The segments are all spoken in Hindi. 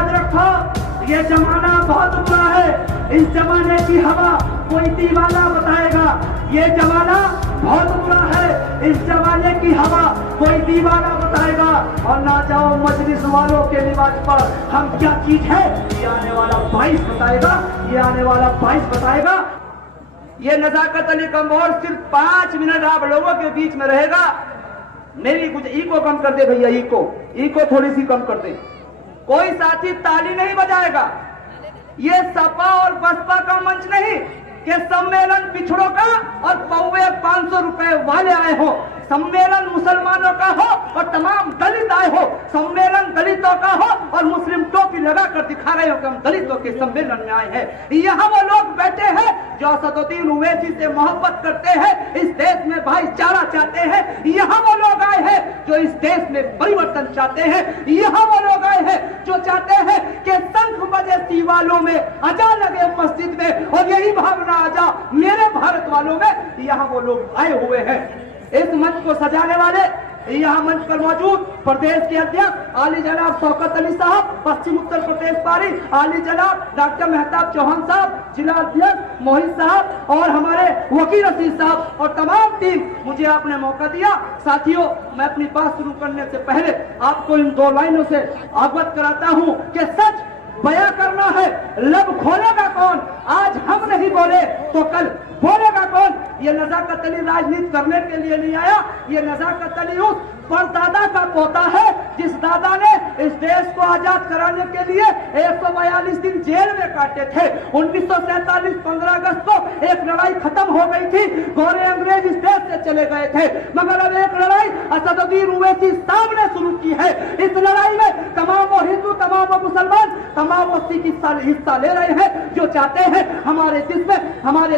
याद रखो, ये जमाना बहुत बुरा है। इस जमाने की हवा कोई दीवाना बताएगा। ये जमाना बहुत बुरा है, इस जमाने की हवा कोई दीवाना बताएगा। और ना जाओ मजलिस वालों के रिवाज पर, हम क्या चीज है ये आने वाला 22 बताएगा, ये आने वाला 22 बताएगा। ये नजाकत अली कम्बोर सिर्फ 5 मिनट आप लोगों के बीच में रहेगा। मेरी कुछ ईको कम कर दे भैया, ईको थोड़ी सी कम कर दे। कोई साथी ताली नहीं बजाएगा। ये सपा और बसपा का मंच नहीं कि सम्मेलन पिछड़ों का और पौवे 500 रुपए वाले आए हो। सम्मेलन मुसलमानों का हो और तमाम दलित आए हो। सम्मेलन दलितों का हो और मुस्लिम टोपी लगाकर दिखा रहे हो कि हम दलितों के सम्मेलन में आए हैं। यहाँ वो लोग बैठे हैं जो असदुद्दीन ओवैसी से मोहब्बत करते हैं, इस देश में भाईचारा चाहते हैं। यहाँ वो लोग आए हैं जो इस देश में परिवर्तन चाहते हैं। यहाँ वो लोग आए हैं जो चाहते हैं कि शंख बजे सीवालों में, अजा लगे मस्जिद में, और यही भावना आजा मेरे भारत वालों में। यहाँ वो लोग आए हुए हैं। इस मंच को सजाने वाले यहाँ मंच पर मौजूद प्रदेश के अध्यक्ष आली जनाब शौकत अली साहब, पश्चिम उत्तर प्रदेश पारी आली जनाब डॉक्टर मेहताब चौहान साहब, जिला अध्यक्ष मोहित साहब और हमारे वकील रशीद साहब और तमाम टीम, मुझे आपने मौका दिया। साथियों, मैं अपनी बात शुरू करने से पहले आपको इन 2 लाइनों से अवगत कराता हूँ कि सच बयां करना है, लब खोलेगा कौन? आज हम नहीं बोले तो कल बोलेगा कौन? ये नजाकत अली राजनीति करने के लिए नहीं आया। ये नजाकत अली उस परदादा का पोता है जिस दादा ने इस देश को आजाद कराने के लिए 142 दिन जेल में काटे थे। 1947 15 अगस्त को एक लड़ाई खत्म हो गई थी, गोरे अंग्रेज इस देश से चले गए थे, मगर अब एक लड़ाई असदुद्दीन ओवैसी साहब ने शुरू की है। इस लड़ाई में तमाम वो हिंदू, तमाम वो मुसलमान, तमाम वो सिख हिस्सा ले रहे हैं, जो चाहते हैं हमारे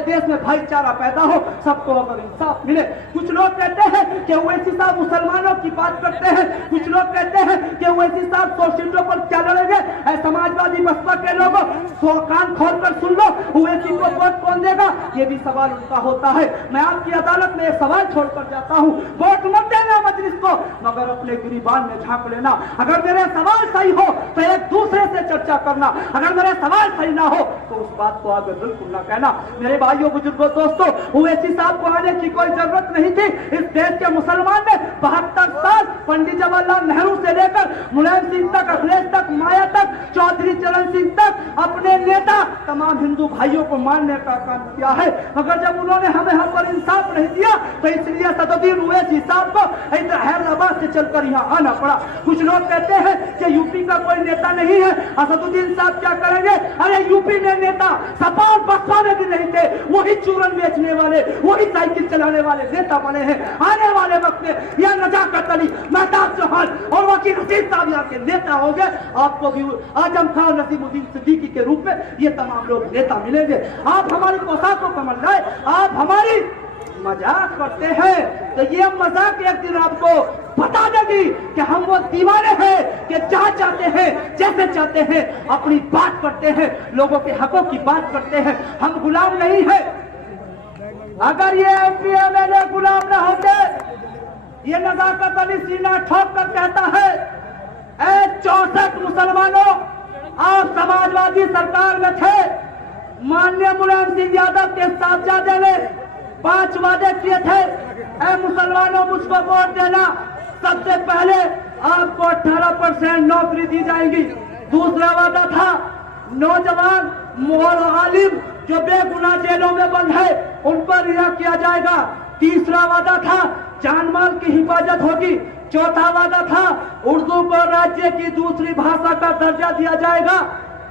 देश में भाईचारा पैदा हो, सबको अगर इंसाफ मिले। कुछ लोग कहते हैं कि ओवैसी साहब मुसलमानों की बात करते हैं, कुछ लोग कहते हैं कि ओवैसी साहब 100 सीटों पर क्या लड़ेंगे। समाजवादी बसपा के लोगों 100 कान खोल कर सुन लो, ओवैसी को वोट कौन देगा? ये भी सवाल उनका होता है। मैं आपकी अदालत में एक सवाल छोड़कर जाता हूँ, वोट मत देना मजलिस को, मगर अपने गिरिबान में झांक लेना। अगर मेरे सवाल सही हो तो एक दूसरे से चर्चा करना, अगर मेरे सवाल सही ना हो तो उस बात को आगे बिल्कुल ना कहना। मेरे भाइयों, बुजुर्गों, दोस्तों, ओवैसी साहब को आने की कोई जरूरत नहीं थी। इस देश के मुसलमान ने 72 साल पंडित जवाहरलाल नेहरू से लेकर मुलायम सिंह तक, अखिलेश तक, माया तक, चौधरी चरण सिंह तक अपने नेता तमाम हिंदू भाइयों को मारने का काम किया है, मगर जब उन्होंने हमें हम पर इंसाफ नहीं दिया तो इसलिए असदुद्दीन ओवैसी साहब को हैदराबाद से चलकर यहाँ आना पड़ा। कुछ लोग कहते हैं कि यूपी का कोई नेता नहीं है, असदुद्दीन साहब क्या करेंगे? अरे यूपी में नेता सपा और बसपा में भी नहीं थे, वही चूरन बेचने वाले, वही साइकिल चलाने वाले नेता बने हैं। आने वाले वक्त में यह नजाकत अली, मेहताब चौहान और वकील रशीद साहब यहाँ के नेता होंगे। आपको भी आजम खान, नसीमुद्दीन सिद्दीकी के रूप में ये तमाम लोग नेता मिलेंगे। आप हमारी पोशाकों को समझ जाए, आप हमारी मजाक करते हैं तो ये मजाक एक दिन आपको बता देगी कि हम वो दीवाने हैं कि जहाँ चाहते हैं, जैसे चाहते हैं अपनी बात करते हैं, लोगों के हकों की बात करते हैं। हम गुलाम नहीं है। अगर ये एमपी एमएलए गुलाम न होते, ये नजाकत अली सीना ठोक कर कहता है, ऐ 64 मुसलमानों, आप समाजवादी सरकार में थे, माननीय मुलायम सिंह यादव के साहबजादे ने 5 वादे किए थे, ऐ मुसलमानों मुझको वोट देना, सबसे पहले आपको 18% नौकरी दी जाएगी। दूसरा वादा था नौजवान मोहर आलिम जो बेगुनाह जेलों में बंद है उन पर रिहा किया जाएगा। तीसरा वादा था जान माल की हिफाजत होगी। चौथा वादा था उर्दू को राज्य की दूसरी भाषा का दर्जा दिया जाएगा।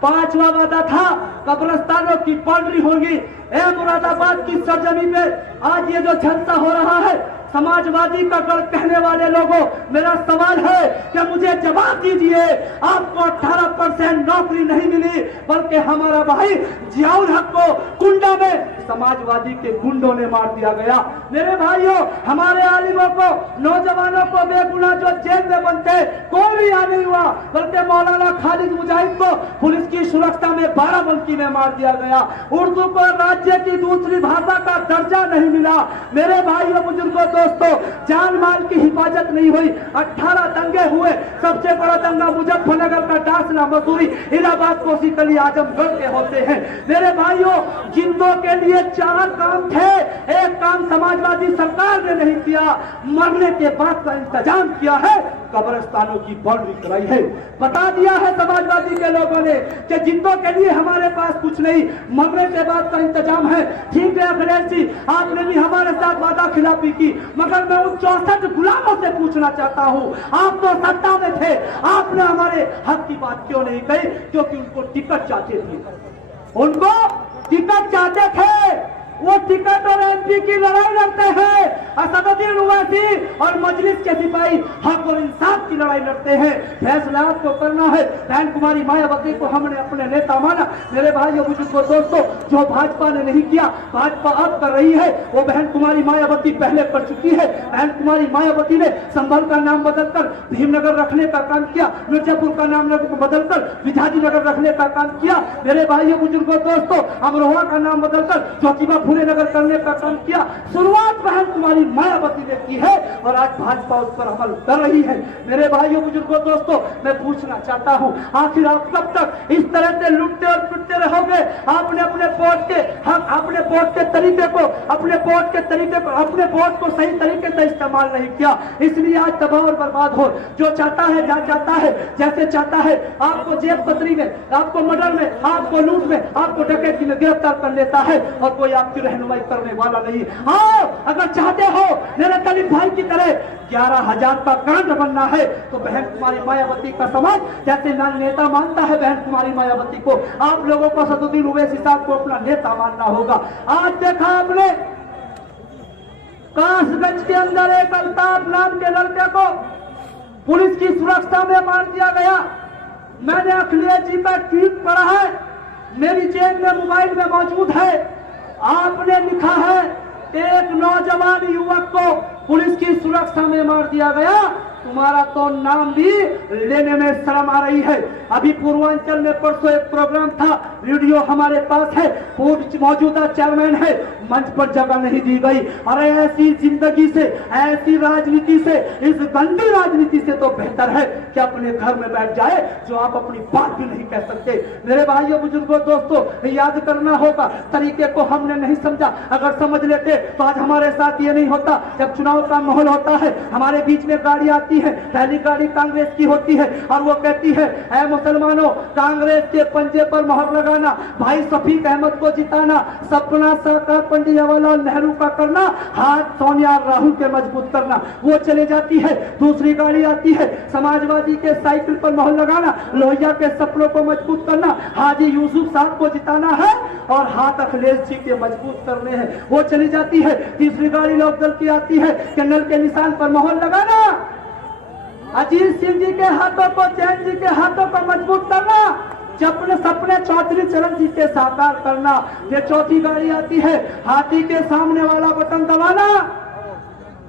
5वां वादा था कब्रिस्तानों की बाउंड्री होगी। मुरादाबाद की सरजमी पे आज ये जो झंडा हो रहा है, समाजवादी का गढ़ कहने वाले लोगों, मेरा सवाल है कि मुझे जवाब दीजिए, आपको 18% नौकरी नहीं मिली, बल्कि हमारा भाई जियाउल हक को कुंडा में समाजवादी के गुंडों ने मार दिया गया। मेरे भाइयों, हमारे आलिमों को, नौजवानों को बेगुनाह जो जेल में बंद थे कोई भी यहाँ नहीं हुआ, बल्कि मौलाना खालिद मुजाहिद को पुलिस की सुरक्षा में बाराबंकी में मार दिया गया। उर्दू को राज्य की दूसरी भाषा का दर्जा नहीं मिला। मेरे भाइयों, बुजुर्गों, दोस्तों, जान माल की हिफाजत नहीं हुई। 18 दंगे हुए। सबसे बड़ा दंगा मुजफ्फरनगर का, डासना, मसूरी, इलाहाबाद, कोसीकली, आजमगढ़ के होते हैं। मेरे भाइयों, जिंदों के लिए 4 काम थे। एक काम समाजवादी सरकार ने नहीं किया, मरने के बाद का इंतजाम किया है, कब्रिस्तानों की बाउंड्री कराई है। बता दिया है समाजवादी के लोगों ने कि जिंदों के लिए हमारे पास कुछ नहीं, मरने के बाद का इंतजाम है। ठीक है अखिलेश जी, आपने भी हमारे साथ वादा खिलाफी की, मगर मैं उन 64 गुलामों से पूछना चाहता हूँ, आप तो सत्ता में थे, आपने हमारे हक की बात क्यों नहीं कही? क्योंकि उनको टिकट चाहते थे, उनको टिकट चाहते थे। वो टिकट और एमपी की लड़ाई लड़ते हैं। असदुद्दीन ओवैसी और मजलिस के सिपाही हक और इंसाफ की लड़ाई लड़ते हैं। फैसला आपको करना है। बहन कुमारी मायावती को हमने अपने नेता माना। मेरे भाइयों बुजुर्गों दोस्तों, जो भाजपा ने नहीं किया, भाजपा अब कर रही है, वो बहन कुमारी मायावती पहले कर चुकी है। बहन कुमारी मायावती ने संभल का नाम बदलकर भीमनगर रखने का काम किया, मिर्जापुर का नाम बदलकर विधाजी नगर रखने का काम किया। मेरे भाइयों बुजुर्गों दोस्तों, अमरोहा का नाम बदलकर ज्योतिबा फूले नगर करने का काम किया। शुरुआत बहन कुमारी मायावती ने की है और आज भाजपा उस पर अमल कर रही है। मेरे भाइयों बुजुर्गों दोस्तों, मैं पूछना चाहता हूं, आखिर आप कब तक इस तरह से लुटते और पिटते रहोगे? आपने अपने वोट के हक, अपने वोट के तरीके को, अपने वोट के तरीके को, अपने वोट को सही तरीके से इस्तेमाल नहीं किया, इसलिए आज तबाह और बर्बाद हो। जो चाहता है, जहाँ चाहता है, जैसे चाहता है, आपको जेब कतरी में, आपको मर्डर में, आपको लूट में, आपको डकैती में गिरफ्तार कर लेता है और कोई आपकी रहनुमाई करने वाला नहीं। हाँ, अगर चाहते हो मेरे दलित भाई की तरह 11,000 का कांड बनना है तो बहन कुमारी मायावती का समाज जैसे नेता मानता है, बहन कुमारी मायावती को आप लोगों को असदुद्दीन ओवैसी साहब को अपना नेता मानना होगा। आज देखा आपने कासगंज के अंदर एक अल्ताफ नाम के लड़के को पुलिस की सुरक्षा में मार दिया गया। मैंने अखिलेश जी का ट्वीट पढ़ा है, मेरी जेब में मोबाइल में मौजूद है। आपने लिखा है एक नौजवान युवक को पुलिस की सुरक्षा में मार दिया गया, तुम्हारा तो नाम भी लेने में शर्म आ रही है। अभी पूर्वांचल में परसों एक प्रोग्राम था, वीडियो हमारे पास है, मौजूदा चेयरमैन है, मंच पर जगह नहीं दी गई। अरे ऐसी जिंदगी से, ऐसी राजनीति से, इस गंदी राजनीति से तो बेहतर है कि अपने घर में बैठ जाए, जो आप अपनी बात भी नहीं कह सकते। मेरे भाइयों बुजुर्गों दोस्तों, याद करना होगा, तरीके को हमने नहीं समझा। अगर समझ लेते तो आज हमारे साथ ये नहीं होता। जब चुनाव का माहौल होता है, हमारे बीच में गाड़ी आती है, पहली गाड़ी कांग्रेस की होती है और वो कहती है, ऐ मुसलमानों, कांग्रेस के पंजे पर मोहर लगाना, भाई शफीक अहमद को जिताना, सपना साकार पंडित जवाहरलाल नेहरू का करना, हाथ सोनिया राहुल के मजबूत करना। वो चले जाती है। दूसरी गाड़ी आती है, समाजवादी के साइकिल पर मोहर लगाना, लोहिया के सपनों को मजबूत करना, हाजी यूसुफ साहब को जिताना है और हाथ अखिलेश जी के मजबूत करने हैं। वो चली जाती है। तीसरी गाड़ी लोकदल की आती है कि नल के निशान पर मोहर लगाना, अजीत सिंह जी के हाथों को, जैन जी के हाथों को मजबूत करना, अपने सपने चौधरी चरण जी के साकार करना। ये चौथी गाड़ी आती है, हाथी के सामने वाला बटन दबाना,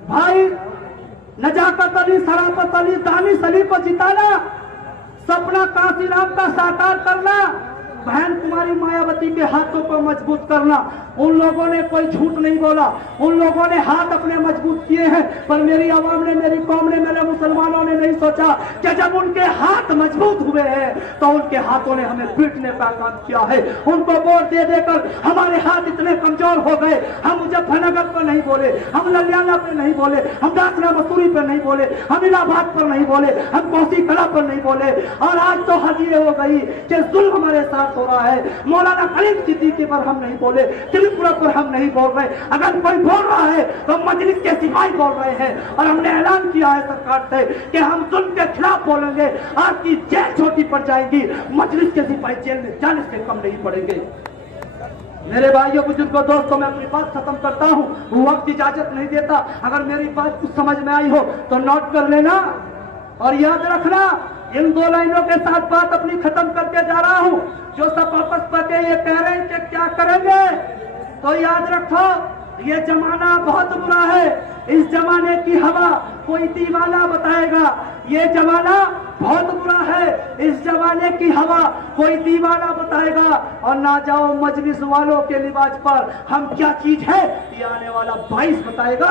भाई नजाकत अली, शराफत अली, दानिश अली को जिताना, सपना काशीराम का साकार करना, बहन कुमारी मायावती के हाथों को मजबूत करना। उन लोगों ने कोई झूठ नहीं बोला, उन लोगों ने हाथ अपने मजबूत किए हैं, पर मेरी आवाम ने, मेरी कौम ने, मेरे मुसलमानों ने नहीं सोचा कि जब उनके हाथ मजबूत हुए हैं तो उनके हाथों ने हमें पीटने का काम किया है। उनको वोट दे देकर हमारे हाथ इतने कमजोर हो गए। हम मुजफ्फरनगर पर नहीं बोले, हम ललियाना पर नहीं बोले, हम डासना मसूरी पर नहीं बोले, हम इलाहाबाद पर नहीं बोले, हम कोसीकला पर नहीं बोले। और आज तो हद ये हो गई कि जुल्म हमारे साथ हो रहा है। मौलाना खलील सिद्दीकी पर हम नहीं बोले, त्रिपुरा पर हम नहीं बोल रहे। अगर कोई बोल रहा है तो मजलिस के सिपाही बोल रहे हैं और हमने ऐलान किया है सरकार से कि हम जुल्म के खिलाफ बोलेंगे। आपकी जेल छोटी पड़ जाएगी, मजलिस के सिपाही जेल में जाने से कम नहीं पड़ेंगे। मेरे भाइयों बुजुर्गों दोस्तों, मैं अपनी बात खत्म करता हूँ, वक्त इजाजत नहीं देता। अगर मेरी बात कुछ समझ में आई हो तो नोट कर लेना और याद रखना। इन 2 लाइनों के साथ बात अपनी खत्म करके जा रहा हूँ। जो सब आपस पर ये कह रहे हैं कि क्या करेंगे, तो याद रखो, ये जमाना बहुत बुरा है। इस जमाने की हवा कोई दीवाना बताएगा। ये जमाना बहुत बुरा है, इस जमाने की हवा कोई दीवाना बताएगा। और ना जाओ मजलिस वालों के लिबास पर हम क्या चीज है, ये आने वाला 22 बताएगा।